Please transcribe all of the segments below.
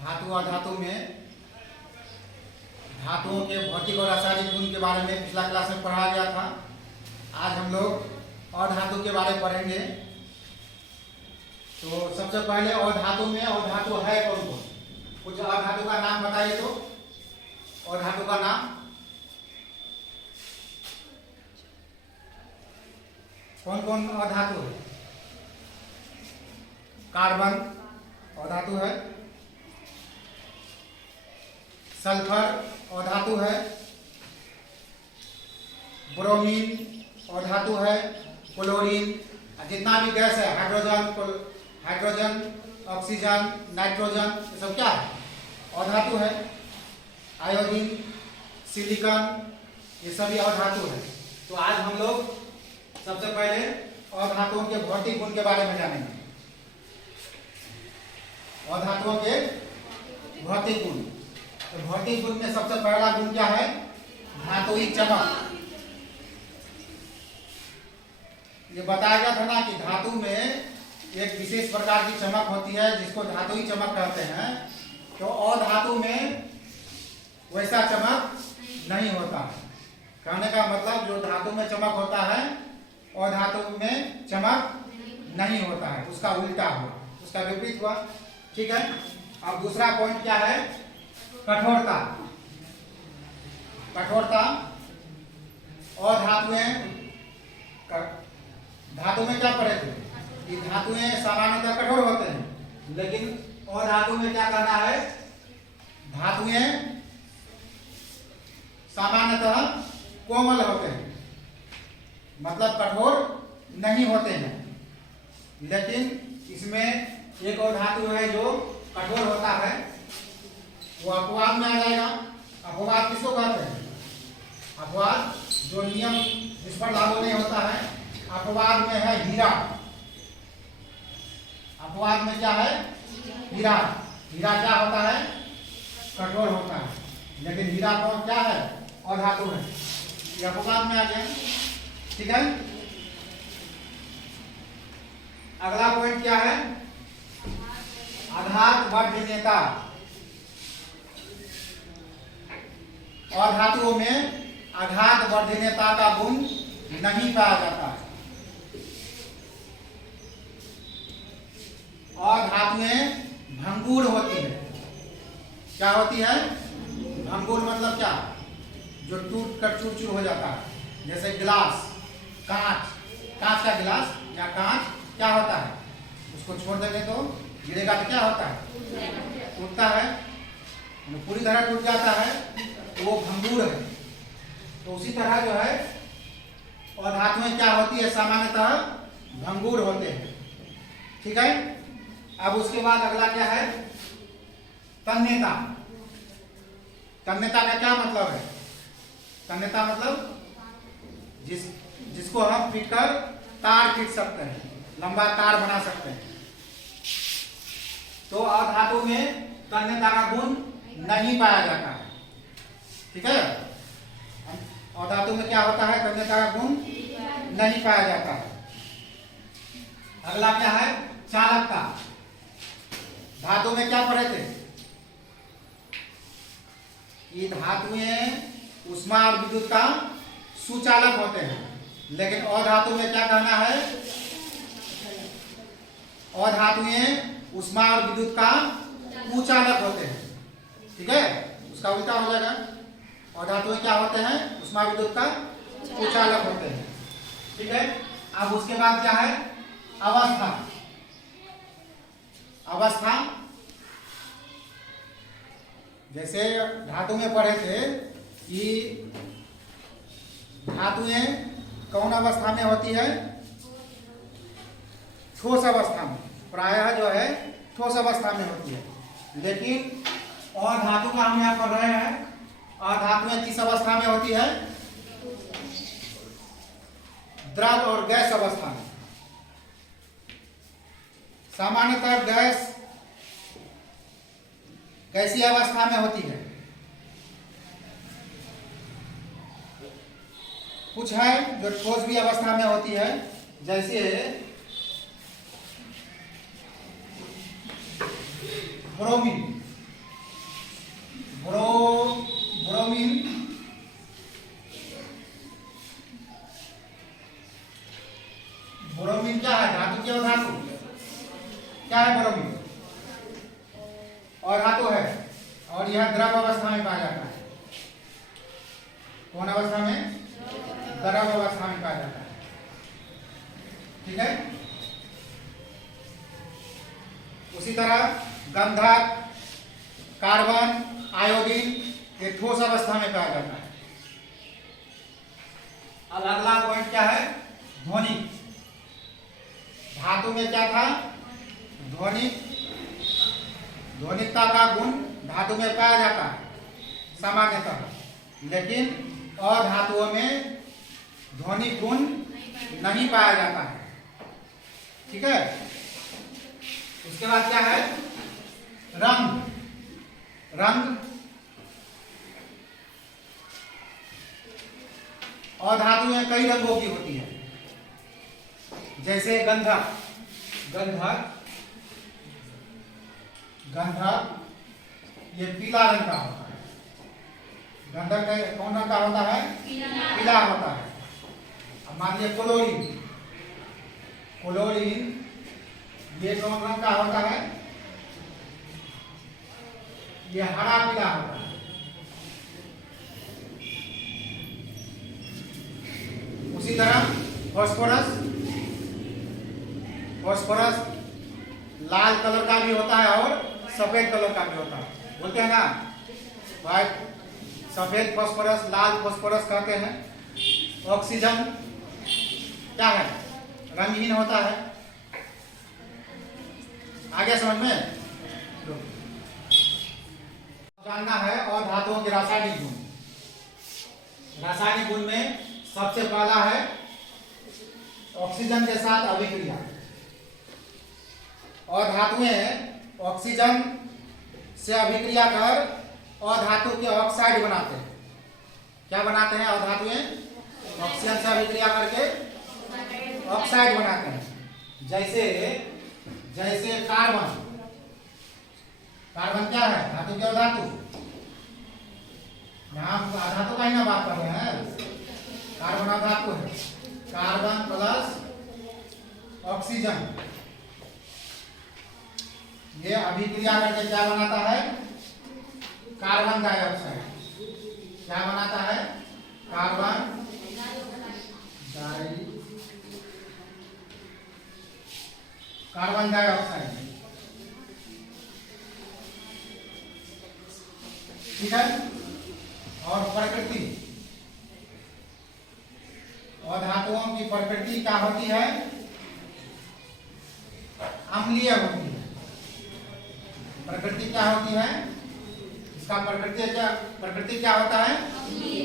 धातु और धातु में धातुओं के भौतिक और रासायनिक गुण के बारे में पिछला क्लास में पढ़ाया गया था। आज हम लोग और धातु के बारे में पढ़ेंगे। तो सबसे पहले और धातु में और धातु है कौन कौन, कुछ और धातु का नाम बताइए। तो और धातु का नाम कौन कौन और धातु है? कार्बन और धातु है, सल्फर और धातु है, ब्रोमीन और धातु है, क्लोरीन, जितना भी गैस है, हाइड्रोजन, ऑक्सीजन, नाइट्रोजन, ये सब क्या है? और धातु है। आयोडीन, सिलिकॉन, ये सभी और धातु है। तो आज हम लोग सबसे पहले और धातुओं के भौतिक गुण के बारे में जानेंगे। और धातुओं के भौतिक गुण, तो भौतिक गुण में सबसे पहला गुण क्या है? धातुई चमक। ये बताया गया था ना कि धातु में एक विशेष प्रकार की चमक होती है जिसको धातुई चमक कहते हैं। तो अधातु में वैसा चमक नहीं होता है। कहने का मतलब जो धातु में चमक होता है अधातु में चमक नहीं होता है, उसका उल्टा हुआ, उसका विपरीत हुआ। ठीक है। अब दूसरा पॉइंट क्या है? कठोरता। कठोरता और धातु में क्या पढ़े थे कि धातुएं सामान्यतः कठोर होते हैं, लेकिन और धातु में क्या करना है? धातुएं सामान्यतः कोमल होते हैं, मतलब कठोर नहीं होते हैं। लेकिन इसमें एक और धातु है जो कठोर होता है, वो अपवाद में आ जाएगा। अपवाद किसको कहते हैं? अपवाद जो नियम जिस पर लागू नहीं होता है। अपवाद में है हीरा। अपवाद में क्या है? हीरा। हीरा क्या होता है? कठोर होता है, लेकिन हीरा कौन क्या है? और धातु है। ये अपवाद में आ गया। ठीक है। अगला पॉइंट क्या है? आघात वर्धनीयता। और धातुओं में आघात वर्धनीयता का गुण नहीं पाया जाता है। और धातुएं भंगुर होती है। क्या होती है? भंगुर मतलब क्या? जो टूट कर चूर चूर हो जाता है। जैसे गिलास, कांच का गिलास या कांच क्या होता है? उसको छोड़ देंगे तो गिरेगा तो क्या होता है? टूटता है, पूरी तरह टूट जाता है, तो वो भंगुर है। तो उसी तरह जो है और धातुएं क्या होती है? सामान्यतः भंगुर होते हैं। ठीक है। अब उसके बाद अगला क्या है? तन्यता। तन्यता का क्या मतलब है? तन्यता मतलब जिसको हम पीट कर तार खींच सकते हैं, लंबा तार बना सकते हैं। तो अधातु में तन्यता का गुण नहीं पाया जाता है। ठीक है। अधातु में क्या होता है? तन्यता का गुण नहीं पाया जाता है। अगला क्या है? चालकता। धातु में क्या पढ़े थे कि धातुएं ऊष्मा और विद्युत का सुचालक होते हैं, लेकिन अधातु में क्या कहना है? अधातुएं ऊष्मा और विद्युत का कुचालक होते हैं। ठीक है। उसका उल्टा हो जाएगा। अधातुएं क्या होते हैं? ऊष्मा विद्युत का कुचालक होते हैं। ठीक है। अब उसके बाद क्या है? अवस्था। अवस्था जैसे धातु में पढ़े थे कि धातुएं कौन अवस्था में होती है? ठोस अवस्था में, प्रायः जो है ठोस अवस्था में होती है। लेकिन और धातु का हम यहाँ पढ़ रहे हैं, और धातुएं किस अवस्था में होती है? द्रव और गैस अवस्था में। सामान्यतः कैसी अवस्था में होती है? कुछ है जो ठोस भी अवस्था में होती है, जैसे ब्रोमीन। ब्रोमीन ब्रोमीन क्या है? धातु की धातु क्या है? ब्रोमीन और धातु है, और यह द्रव अवस्था में पाया जाता है। कौन अवस्था में? द्रव अवस्था में पाया जाता है। ठीक है। उसी तरह गंधक, कार्बन, आयोडीन ये ठोस अवस्था में पाया जाता है। अब अगला पॉइंट क्या है? ध्वनिक। धातु में क्या था? ध्वनिक। ध्वनिकता का गुण धातु में पाया जाता है सामान्यतः, लेकिन अधातुओं में ध्वनिक गुण नहीं पाया जाता है। ठीक है। उसके बाद क्या है? रंग। रंग अधातुएं कई रंगों की होती है, जैसे गंधक। गंधक गंधक ये पीला रंग का होता है। गंधक कौन रंग का होता है? पीला होता है। अब मान लीजिए क्लोरीन। क्लोरीन ये कौन रंग का होता है? ये हरा पीला होता है। उसी तरह फास्फोरस। फास्फोरस लाल कलर का भी होता है और सफेद कलर का भी होता है। बोलते हैं ना भाई, सफेद फास्फोरस, लाल फास्फोरस कहते हैं। ऑक्सीजन क्या है? रंगहीन होता है। आगे समझ में जानना है। और धातुओं के रासायनिक गुण। रासायनिक गुण में सबसे पहला है ऑक्सीजन के साथ अभिक्रिया। और धातुएं ऑक्सीजन से अभिक्रिया कर अधातु के ऑक्साइड बनाते हैं। क्या बनाते हैं? अधातुएं ऑक्सीजन से अभिक्रिया करके ऑक्साइड बनाते हैं। जैसे जैसे कार्बन। कार्बन क्या है? धातु की अधातु। यहाँ हम अधातु का ही ना बात कर रहे हैं। कार्बन अधातु है। कार्बन प्लस ऑक्सीजन ये अभिक्रिया करके क्या बनाता है? Carbon dioxide. क्या बनाता है? Carbon dioxide. ठीक है। और प्रकृति और धातुओं की प्रकृति क्या होती है? अम्लीय होती है। प्रकृति क्या होती है? इसका प्रकृति क्या होता है?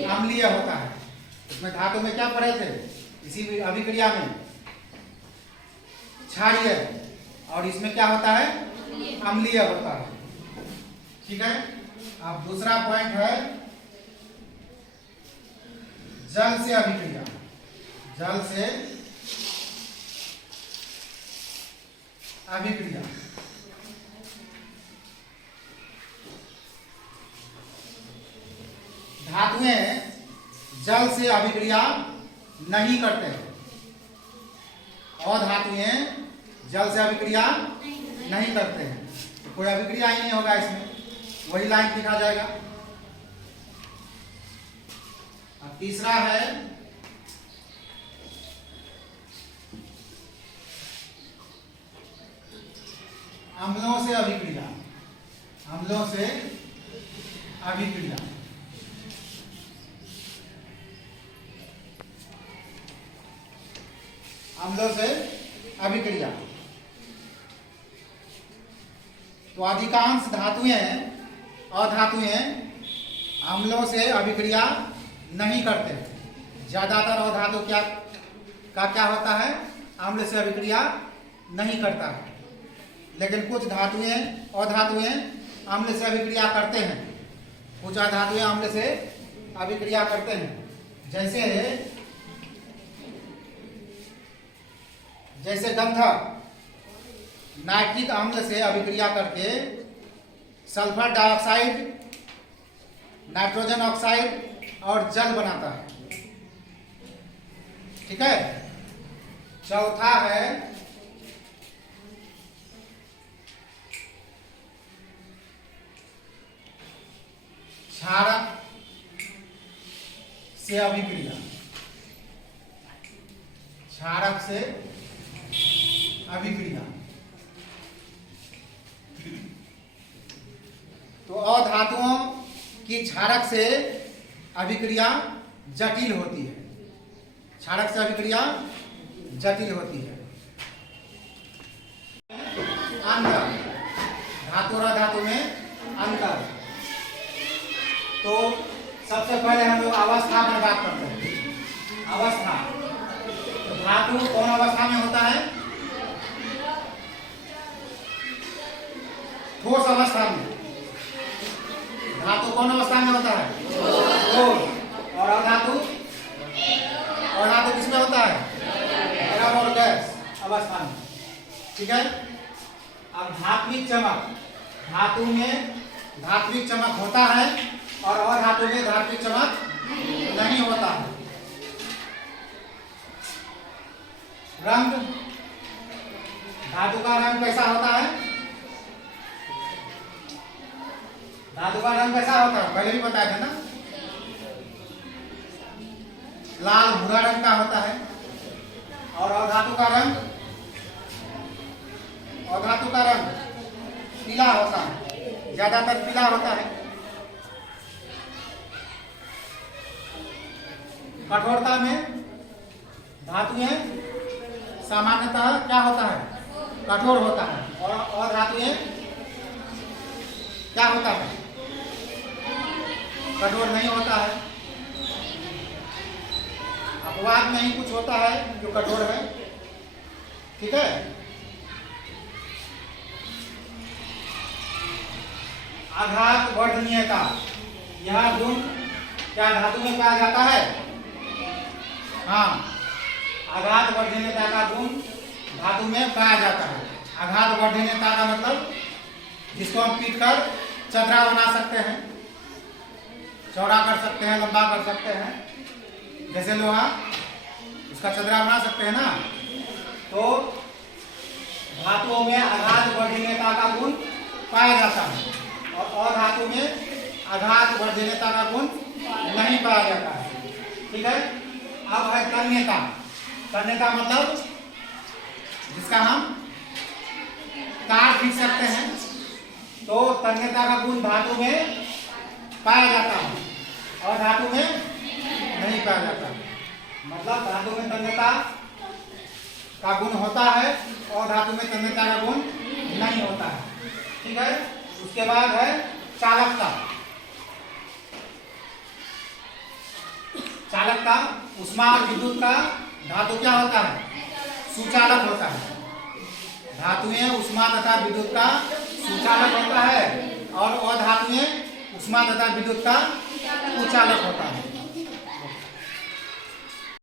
अम्लीय होता है। इसमें धातु में क्या पढ़े थे? इसी अभिक्रिया में क्षारीय, और इसमें क्या होता है? अम्लीय होता है। ठीक है। अब दूसरा पॉइंट है जल से अभिक्रिया। जल से अभिक्रिया। धातुएं जल से अभिक्रिया नहीं करते हैं। अधातुएं जल से अभिक्रिया नहीं करते हैं, तो कोई अभिक्रिया ही नहीं होगा इसमें, वही लाइन लिखा जाएगा। अब तीसरा है अम्लों से अभिक्रिया। अम्लों से अभिक्रिया। अम्लों से अभिक्रिया। तो अधिकांश धातुएं अधातुएं अम्लों से अभिक्रिया नहीं करते। ज्यादातर अधातु क्या होता है? अम्ल से अभिक्रिया नहीं करता है। लेकिन कुछ धातुएं अधातुएं अम्ल से अभिक्रिया करते हैं। कुछ अधातुएं अम्ल से अभिक्रिया करते हैं। जैसे गंधक नाइट्रिक अम्ल से अभिक्रिया करके सल्फर डाइऑक्साइड नाइट्रोजन ऑक्साइड और जल बनाता है। ठीक है। चौथा है क्षारक से अभिक्रिया। क्षारक से अभिक्रिया। तो अधातुओं की क्षारक से अभिक्रिया जटिल होती है। क्षारक से अभिक्रिया जटिल होती है। अंतर, धातु और अधातु में अंतर। तो सबसे पहले हम लोग अवस्था पर बात करते हैं। अवस्था, तो धातु कौन अवस्था में होता है? ठोस अवस्था में। धातु कौन अवस्था में होता है? ठोस। और अधातु? और धातु किसमें होता है? द्रव और गैस अवस्था में। ठीक है। अब धात्विक चमक, धातु में धात्विक चमक होता है और अधातु में धात्विक चमक नहीं होता है। रंग, धातु का रंग कैसा होता है? धातु का रंग कैसा होता है? पहले भी बताया था ना, लाल भूरा रंग का होता है। और अधातु का रंग, अधातु का रंग पीला होता है, ज्यादातर पीला होता है। कठोरता में धातुएं सामान्यतः क्या होता है? कठोर होता है। और धातुएं क्या होता है? कठोर नहीं होता है। अपवाद में ही कुछ होता है जो कठोर है। ठीक है। आघात वर्धनीयता, यह गुण क्या धातु में पाया जाता है? हाँ, आघात वर्धनीयता का गुण धातु में पाया जाता है। आघात वर्धनीयता का मतलब जिसको हम पीट कर चदरा बना सकते हैं, चौड़ा कर सकते हैं, लंबा कर सकते हैं। जैसे लोहा, उसका चदरा बना सकते हैं ना। तो धातुओं में आघात वर्धनीयता का गुण पाया जाता है और अधातु में आघात वर्धनीयता का गुण नहीं पाया जाता है। ठीक है। अब है तन्यता। तन्यता मतलब जिसका हम तार खींच सकते हैं। तो तन्यता का गुण धातु में पाया जाता है और धातु में नहीं पाया जाता। मतलब धातु में तन्यता का गुण होता है और धातु में तन्यता का गुण नहीं होता है। ठीक है। उसके बाद है चालकता। चालकता, उष्मा और विद्युत का धातु क्या होता है? सुचालक होता है। धातुएं उष्मा तथा विद्युत का सुचालक होता है और अधातुएं उष्मा तथा विद्युत का कुचालक होता है।